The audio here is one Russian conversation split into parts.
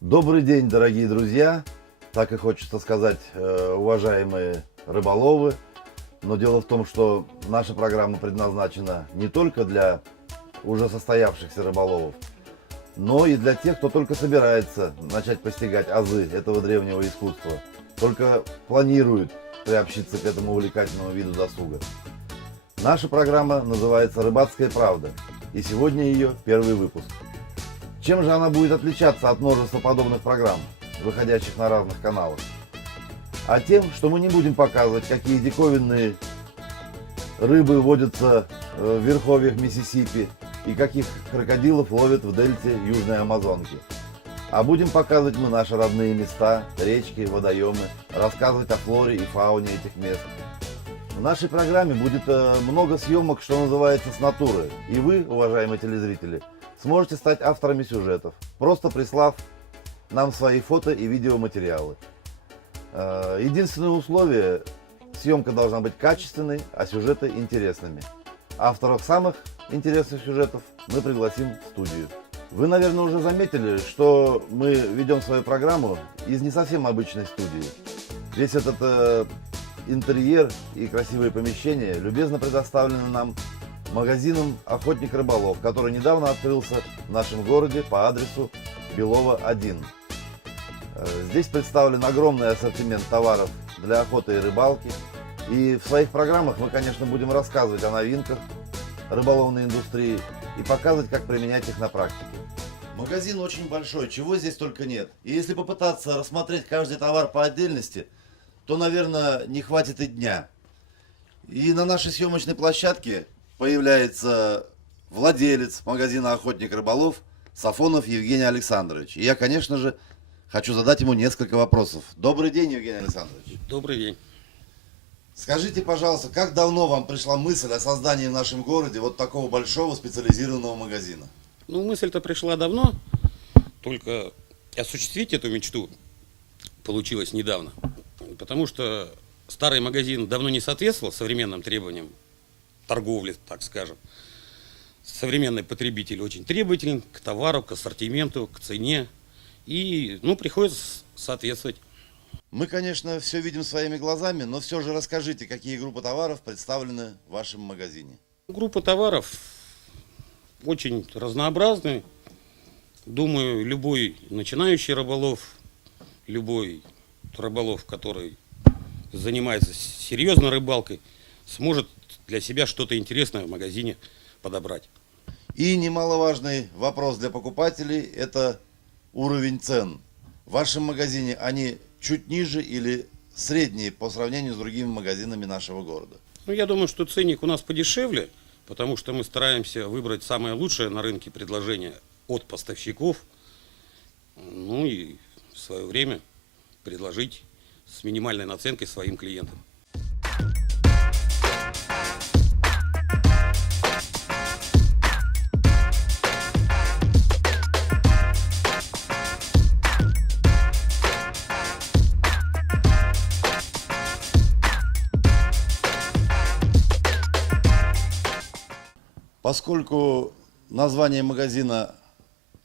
Добрый день, дорогие друзья! Так и хочется сказать, уважаемые рыболовы. Но дело в том, что наша программа предназначена не только для уже состоявшихся рыболовов, но и для тех, кто только собирается начать постигать азы этого древнего искусства, только планирует приобщиться к этому увлекательному виду досуга. Наша программа называется «Рыбацкая правда», и сегодня ее первый выпуск. Чем же она будет отличаться от множества подобных программ, выходящих на разных каналах? А тем, что мы не будем показывать, какие диковинные рыбы водятся в верховьях Миссисипи и каких крокодилов ловят в дельте Южной Амазонки. А будем показывать мы наши родные места, речки, водоемы, рассказывать о флоре и фауне этих мест. В нашей программе будет много съемок, что называется, с натуры. И вы, уважаемые телезрители, сможете стать авторами сюжетов, просто прислав нам свои фото и видеоматериалы. Единственное условие – съемка должна быть качественной, а сюжеты интересными. Авторов самых интересных сюжетов мы пригласим в студию. Вы, наверное, уже заметили, что мы ведем свою программу из не совсем обычной студии. Весь этот интерьер и красивые помещения любезно предоставлены нам магазином «Охотник-рыболов», который недавно открылся в нашем городе по адресу Белова 1. Здесь представлен огромный ассортимент товаров для охоты и рыбалки. И в своих программах мы, конечно, будем рассказывать о новинках рыболовной индустрии и показывать, как применять их на практике. Магазин очень большой, чего здесь только нет. И если попытаться рассмотреть каждый товар по отдельности, то, наверное, не хватит и дня. И на нашей съемочной площадке появляется владелец магазина «Охотник-рыболов» Сафонов Евгений Александрович. И я, конечно же, хочу задать ему несколько вопросов. Добрый день, Евгений Александрович. Добрый день. Скажите, пожалуйста, как давно вам пришла мысль о создании в нашем городе вот такого большого специализированного магазина? Ну, мысль-то пришла давно, только осуществить эту мечту получилось недавно. Потому что старый магазин давно не соответствовал современным требованиям торговли, так скажем. Современный потребитель очень требователен к товару, к ассортименту, к цене. И, приходится соответствовать. Мы, конечно, все видим своими глазами, но все же расскажите, какие группы товаров представлены в вашем магазине. Группа товаров очень разнообразная. Думаю, любой начинающий рыболов, любой рыболов, который занимается серьезной рыбалкой, сможет для себя что-то интересное в магазине подобрать. И немаловажный вопрос для покупателей – это уровень цен. В вашем магазине они чуть ниже или средние по сравнению с другими магазинами нашего города? Я думаю, что ценник у нас подешевле, потому что мы стараемся выбрать самое лучшее на рынке предложение от поставщиков, и в свое время предложить с минимальной наценкой своим клиентам. Поскольку название магазина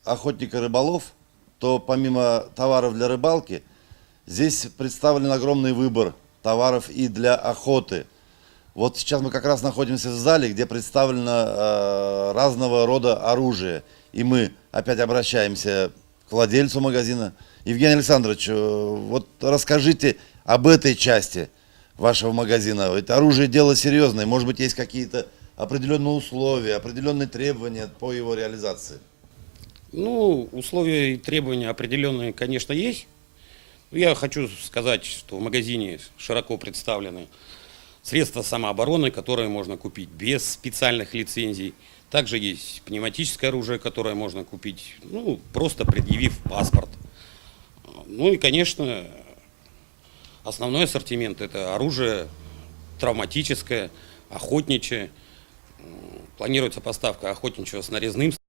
«Охотник и рыболов», то помимо товаров для рыбалки, здесь представлен огромный выбор товаров и для охоты. Вот сейчас мы как раз находимся в зале, где представлено разного рода оружие. И мы опять обращаемся к владельцу магазина. Евгений Александрович, вот расскажите об этой части вашего магазина. Это оружие дело серьезное, может быть, есть какие-то определенные условия, определенные требования по его реализации? Условия и требования определенные, конечно, есть. Я хочу сказать, что в магазине широко представлены средства самообороны, которые можно купить без специальных лицензий. Также есть пневматическое оружие, которое можно купить, просто предъявив паспорт. И, конечно, основной ассортимент – это оружие травматическое, охотничье. Планируется поставка охотничьего с нарезным